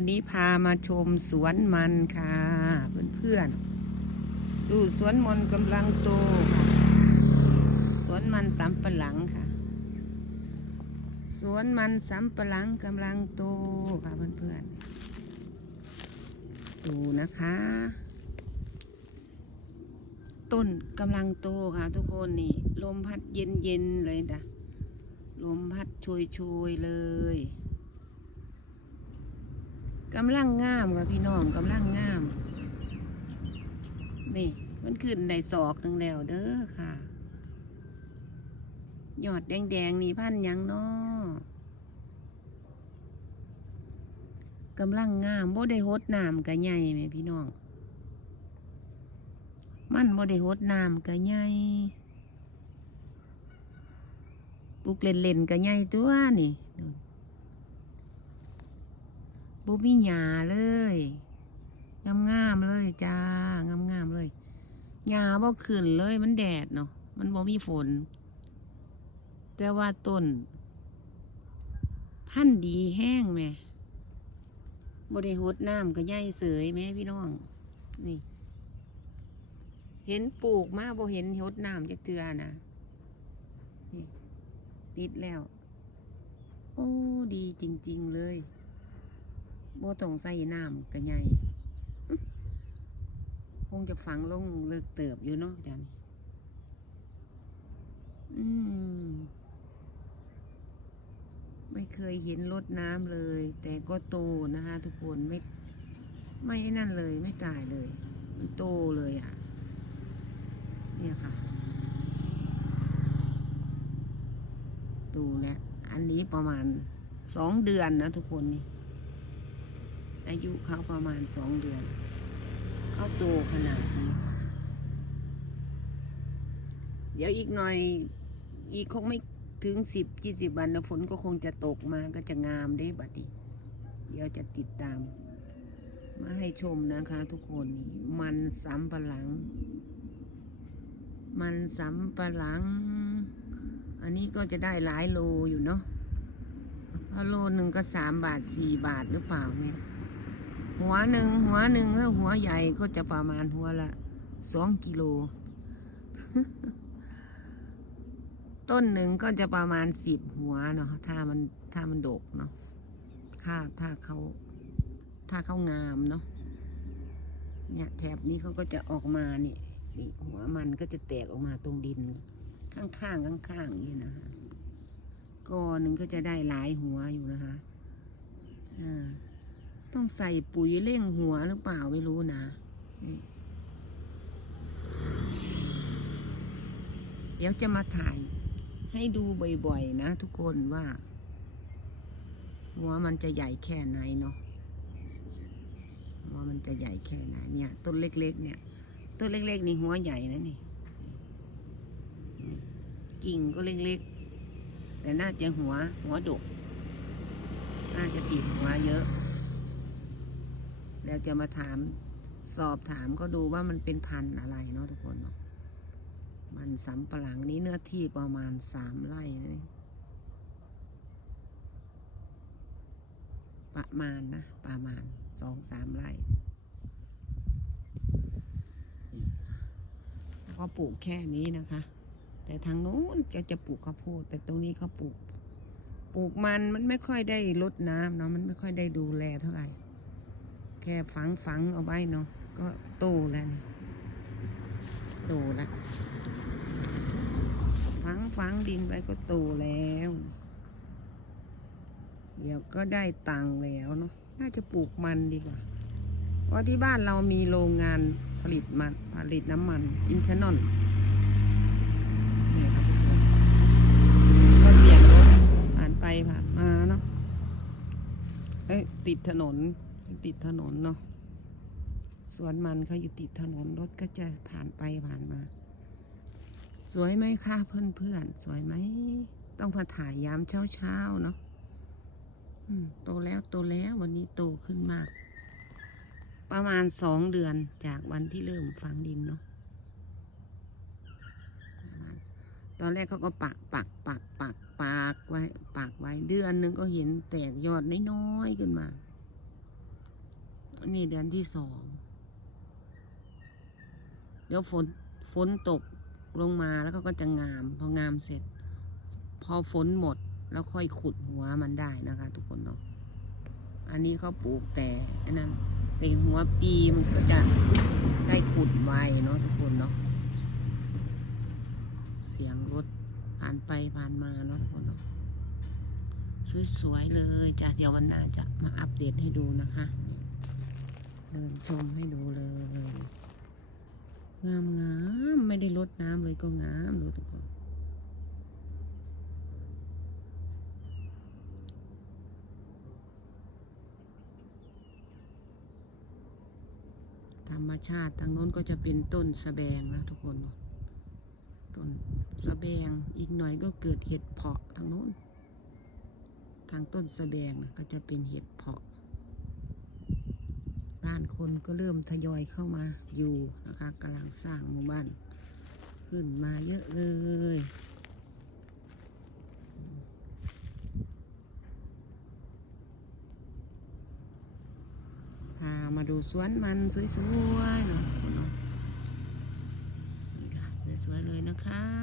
วันนี้พามาชมสวนมันค่ะ เพื่อนๆ ดูสวนมันกำลังโตค่ะ สวนมันสำปะหลังค่ะ สวนมันสำปะหลังกำลังโตค่ะเพื่อนๆ ดูนะคะ ต้นกำลังโตค่ะทุกคนนี่ ลมพัดเย็นๆเลยนะลมพัดโชยๆเลย กำลังงามค่ะพี่น้องกำลังงาม นี่ มันขึ้นในศอกหนึ่งแล้วเด้อค่ะยอดแดงๆนี่พันยังเนาะกำลังงามบ่ได้หดน้ำกะใหญ่แม่พี่น้อง มันบ่ได้หดน้ำกะใหญ่ปลูกเล่นๆกะใหญ่ตัวนี่ดู บ่มีหญ้าเลย งามๆเลยจ้างามๆเลยหญ้าบ่ขึ้นเลยมันแดดเนาะมันบ่มีฝน แต่ว่าต้น พันธุ์ดีแห้งแหม่บ่ได้หดน้ำก็ใหญ่เสยแหม่พี่น้อง นี่ เห็นปลูกมาบ่เห็นหดน้ำจักเทือนะนี่ติดแล้ว โอ้ ดีจริง ๆ เลย บต้องใส่น้ำก็ใหญ่คงจะฝังลงเลิกเติบอยู่เนาะจ้ะนี่อืมไม่เคยเห็นรดน้ำเลย แต่ก็โตนะคะ ทุกคนไม่ ไม่นั่นเลยไม่ตายเลย มันโตเลยอะ เนี่ยค่ะ โตแล้ว อันนี้ประมาณสองเดือนนะทุกคนนี่ อายุเขาประมาณสองเดือน เขาโตขนาดนี้ เดี๋ยวอีกหน่อย อีกคงไม่ถึงสิบยี่สิบวันนะฝนก็คงจะตกมาก็จะงามได้บัดนี้ เดี๋ยวจะติดตาม มาให้ชมนะคะทุกคนนี่มันสำปะหลัง มันสำปะหลัง อันนี้ก็จะได้หลายโลอยู่เนาะเพราะโลหนึ่งก็สามบาทสี่บาทหรือเปล่าเนี่ย หัวหนึ่งหัวหนึ่งแล้วหัวใหญ่ก็จะประมาณหัวละสองกิโล ต้นหนึ่งก็จะประมาณสิบหัวเนาะถ้ามันถ้ามันดกเนาะถ้าถ้าเขาถ้าเขางามเนาะเนี่ยแถบนี้เขาก็จะออกมานี่นี่หัวมันก็จะแตกออกมาตรงดิน ข้างๆข้างๆนี่นะคะกอหนึ่งก็จะได้หลายหัวอยู่นะคะอ่า ต้องใส่ปุ๋ยเร่งหัวหรือเปล่าไม่รู้นะเดี๋ยวจะมาถ่ายให้ดูบ่อยๆนะทุกคนว่า หัวมันจะใหญ่แค่ไหนเนาะหัวมันจะใหญ่แค่ไหนเนี่ย ต้นเล็กๆ เนี่ยต้นเล็กๆนี่หัวใหญ่นะนี่นี่กิ่งก็เล็กๆ แต่น่าจะหัวหัวดกน่าจะติดหัวเยอะ แล้วจะมาถามสอบถามก็ดูว่ามันเป็นพันธุ์อะไรเนาะทุกคนเนาะมันสำปะหลังนี้เนื้อที่ประมาณสามไร่นะประมาณนะประมาณสองสามไร่ก็ปลูกแค่นี้นะคะ แต่ทางโน้นก็จะปลูกข้าวโพดแต่ตรงนี้เขาปลูก ปลูกมันมันไม่ค่อยได้รดน้ำเนาะมันไม่ค่อยได้ดูแลเท่าไหร่ ค่ฝังฝังเอาไว้เนาะก็โตแล้วนี่โตแล้วฝังฝังดินไปก็โตแล้ว เดี๋ยวก็ได้ตังค์แล้วเนาะน่าจะปลูกมันดีกว่าเพราะที่บ้านเรามีโรงงานผลิตมันผลิตน้ำมัน อินเทนอนนี่ครับก็เสียงรถผ่านไปผ่านมาเนาะเอ้ยติดถนน ติดถนนเนาะสวนมันเขาอยู่ติดถนนรถก็จะผ่านไปผ่านมา สวยไหมคะเพื่อนเพื่อนสวยไหมต้องมาถ่ายยามเช้าเช้าๆเนาะโตแล้วโตแล้ววันนี้โตขึ้นมาก ประมาณสองเดือนจากวันที่เริ่มฝังดินเนาะตอนแรกเขาก็ปักปักปักปักปักไว้ปักไว้เดือนหนึ่งก็เห็นแตกยอดน้อยๆขึ้นมา นี่เดือนที่สอง เดี๋ยวฝนฝนตกลงมาแล้วก็ก็จะงาม พองามเสร็จ พอฝนหมดแล้วค่อยขุดหัวมันได้นะคะ ทุกคนเนาะอันนี้เขาปลูกแต่อันนั้นแต่หัวปีมันก็จะได้ขุดไวเนาะทุกคนเนาะเสียงรถผ่านไปผ่านมาเนาะทุกคนเนาะสวยๆเลยจ้ะเดี๋ยววันหน้าจะมาอัปเดตให้ดูนะคะ ดินชมให้ดูเลย งามงามไม่ได้ลดน้ำเลยก็งามเลยทุกคนธรรมชาติทางโน้นก็จะเป็นต้นสะแบงนะทุกคนต้นสะแบงอีกหน่อยก็เกิดเห็ดเพาะทางโน้น ทางต้นสะแบงนะก็จะเป็นเห็ดเพาะานคนก็เริ่มทยอยเข้ามาอยู่นะคะกำลังสร้างหมู่บ้าน ขึ้นมาเยอะเลยพามาดูสวนมันสวยๆเนาะสวยๆเลยนะคะ